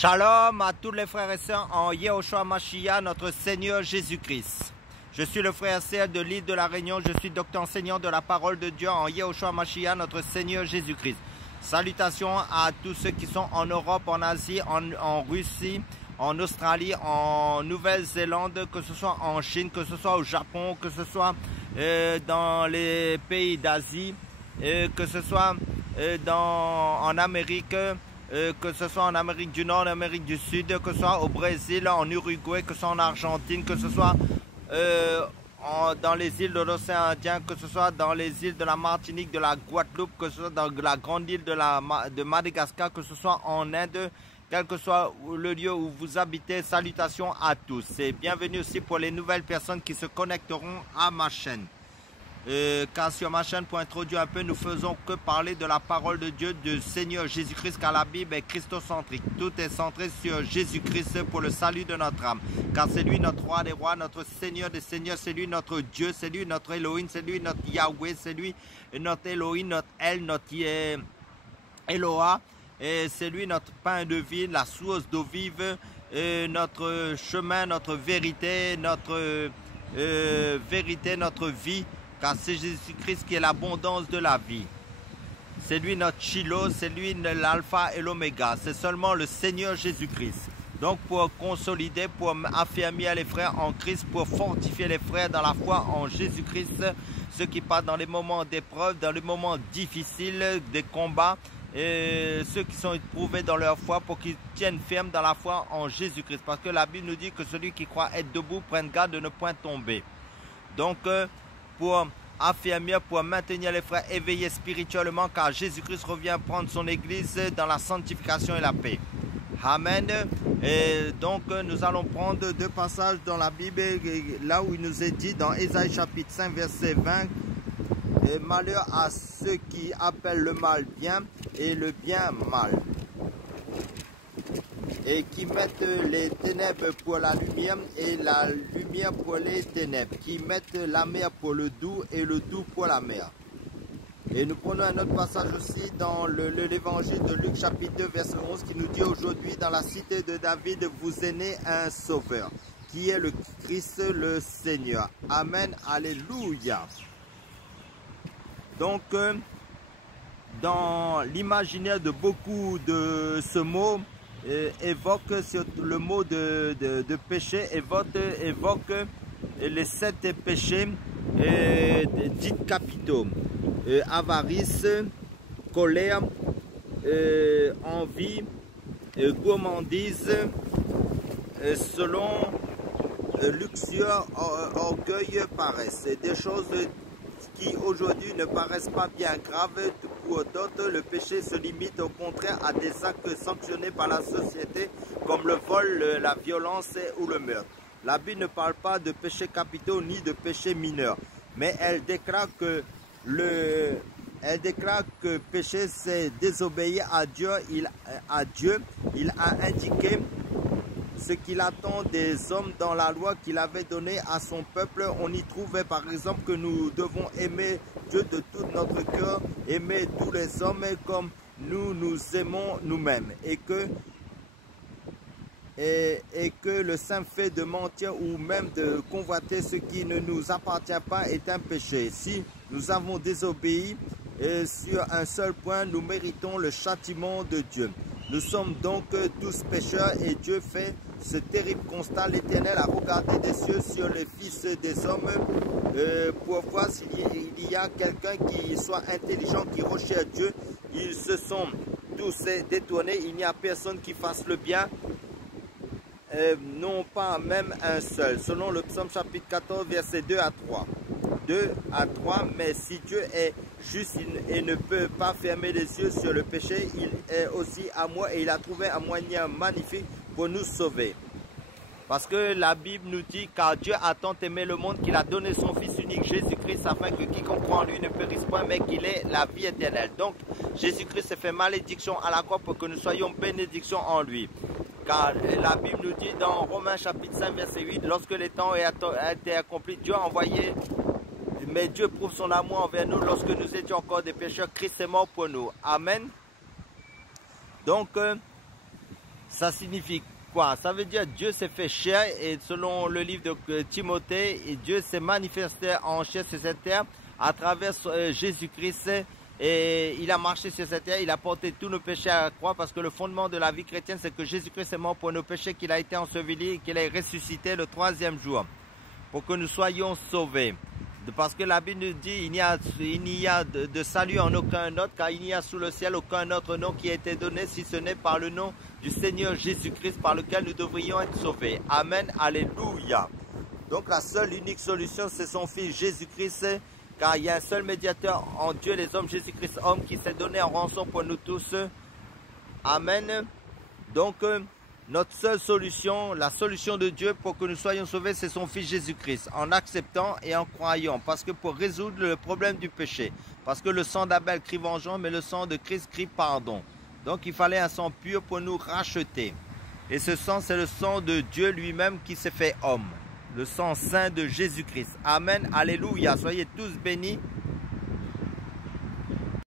Shalom à tous les frères et sœurs en Yehoshua Mashiach, notre Seigneur Jésus-Christ. Je suis le frère Serge de l'île de la Réunion, je suis docteur enseignant de la parole de Dieu en Yehoshua Mashiach, notre Seigneur Jésus-Christ. Salutations à tous ceux qui sont en Europe, en Asie, en Russie, en Australie, en Nouvelle-Zélande, que ce soit en Chine, que ce soit au Japon, que ce soit dans les pays d'Asie, que ce soit en Amérique, que ce soit en Amérique du Nord, en Amérique du Sud, que ce soit au Brésil, en Uruguay, que ce soit en Argentine, que ce soit dans les îles de l'océan Indien, que ce soit dans les îles de la Martinique, de la Guadeloupe, que ce soit dans la grande île de Madagascar, que ce soit en Inde, quel que soit le lieu où vous habitez. Salutations à tous et bienvenue aussi pour les nouvelles personnes qui se connecteront à ma chaîne. Car sur ma chaîne, pour introduire un peu, nous faisons que parler de la parole de Dieu, du Seigneur Jésus-Christ, car la Bible est christocentrique. Tout est centré sur Jésus-Christ pour le salut de notre âme. Car c'est lui notre roi des rois, notre Seigneur des seigneurs, c'est lui notre Dieu, c'est lui notre Elohim, c'est lui notre Yahweh, c'est lui notre Elohim, notre El, notre Eloah. Et c'est lui notre pain de vie, la source d'eau vive, notre chemin, notre vérité, notre vie. Car c'est Jésus-Christ qui est l'abondance de la vie. C'est lui notre Shiloh, c'est lui l'alpha et l'oméga. C'est seulement le Seigneur Jésus-Christ. Donc pour consolider, pour affermir les frères en Christ, pour fortifier les frères dans la foi en Jésus-Christ, ceux qui passent dans les moments d'épreuve, dans les moments difficiles, des combats, et ceux qui sont éprouvés dans leur foi, pour qu'ils tiennent ferme dans la foi en Jésus-Christ. Parce que la Bible nous dit que celui qui croit être debout prenne garde de ne point tomber. Donc pour affermir, pour maintenir les frères éveillés spirituellement, car Jésus-Christ revient prendre son église dans la sanctification et la paix. Amen. Et donc nous allons prendre deux passages dans la Bible, là où il nous est dit dans Ésaïe chapitre 5 verset 20, et malheur à ceux qui appellent le mal bien et le bien mal, et qui mettent les ténèbres pour la lumière et la lumière pour les ténèbres, qui mettent la mer pour le doux et le doux pour la mer. Et nous prenons un autre passage aussi dans l'évangile de Luc chapitre 2 verset 11 qui nous dit: aujourd'hui dans la cité de David vous est né un sauveur, qui est le Christ le Seigneur. Amen, alléluia. Donc dans l'imaginaire de beaucoup de ce mot, évoque le mot de péché, évoque les 7 péchés dits capitaux: avarice, colère, envie, gourmandise, selon luxure, orgueil, paresse. C'est des choses qui aujourd'hui ne paraissent pas bien graves. Pour d'autres, le péché se limite au contraire à des actes sanctionnés par la société comme le vol, la violence ou le meurtre. La Bible ne parle pas de péchés capitaux ni de péchés mineurs, mais elle déclare que péché c'est désobéir à Dieu. Il a indiqué ce qu'il attend des hommes dans la loi qu'il avait donnée à son peuple. On y trouvait par exemple que nous devons aimer Dieu de tout notre cœur, aimer tous les hommes comme nous nous aimons nous-mêmes, et que le simple fait de mentir ou même de convoiter ce qui ne nous appartient pas est un péché. Si nous avons désobéi sur un seul point, nous méritons le châtiment de Dieu. Nous sommes donc tous pécheurs et Dieu fait ce terrible constat. L'Éternel a regardé des cieux sur les fils des hommes pour voir s'il y a quelqu'un qui soit intelligent, qui recherche Dieu. Ils se sont tous détournés, il n'y a personne qui fasse le bien, non pas même un seul. Selon le psaume chapitre 14 verset 2 à 3. 2 à 3, mais si Dieu est juste et ne peut pas fermer les yeux sur le péché, il est aussi à moi et il a trouvé un moyen magnifique pour nous sauver. Parce que la Bible nous dit: car Dieu a tant aimé le monde qu'il a donné son Fils unique Jésus-Christ, afin que quiconque croit en lui ne périsse point, mais qu'il ait la vie éternelle. Donc Jésus-Christ s'est fait malédiction à la croix pour que nous soyons bénédiction en lui. Car la Bible nous dit dans Romains chapitre 5 verset 8, lorsque les temps ont été accomplis, Dieu a envoyé Mais Dieu prouve son amour envers nous lorsque nous étions encore des pécheurs. Christ est mort pour nous. Amen. Donc, Ça signifie quoi? Ça veut dire Dieu s'est fait chair et selon le livre de Timothée, Dieu s'est manifesté en chair sur cette terre à travers Jésus-Christ et il a marché sur cette terre, il a porté tous nos péchés à la croix parce que le fondement de la vie chrétienne c'est que Jésus-Christ est mort pour nos péchés, qu'il a été enseveli et qu'il est ressuscité le 3e jour pour que nous soyons sauvés. Parce que la Bible nous dit il n'y a de salut en aucun autre, car il n'y a sous le ciel aucun autre nom qui a été donné si ce n'est par le nom du Seigneur Jésus-Christ par lequel nous devrions être sauvés. Amen, alléluia. Donc la seule unique solution c'est son Fils Jésus-Christ, car il y a un seul médiateur en Dieu les hommes, Jésus-Christ homme, qui s'est donné en rançon pour nous tous. Amen. Donc notre seule solution, la solution de Dieu pour que nous soyons sauvés, c'est son Fils Jésus-Christ, en acceptant et en croyant, parce que pour résoudre le problème du péché, parce que le sang d'Abel crie vengeance, mais le sang de Christ crie pardon. Donc il fallait un sang pur pour nous racheter. Et ce sang, c'est le sang de Dieu lui-même qui s'est fait homme, le sang saint de Jésus-Christ. Amen, alléluia, soyez tous bénis.